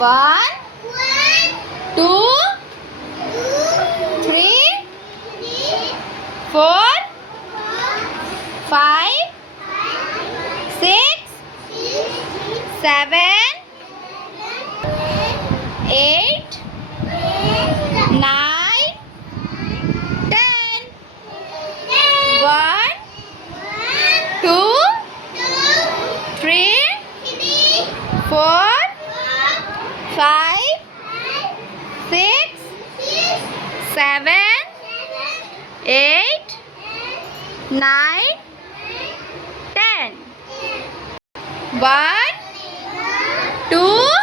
One, two, three, four, five, six, seven, eight, nine, 10. One, two, three, four, five, six, seven, eight, nine, 10. One, two,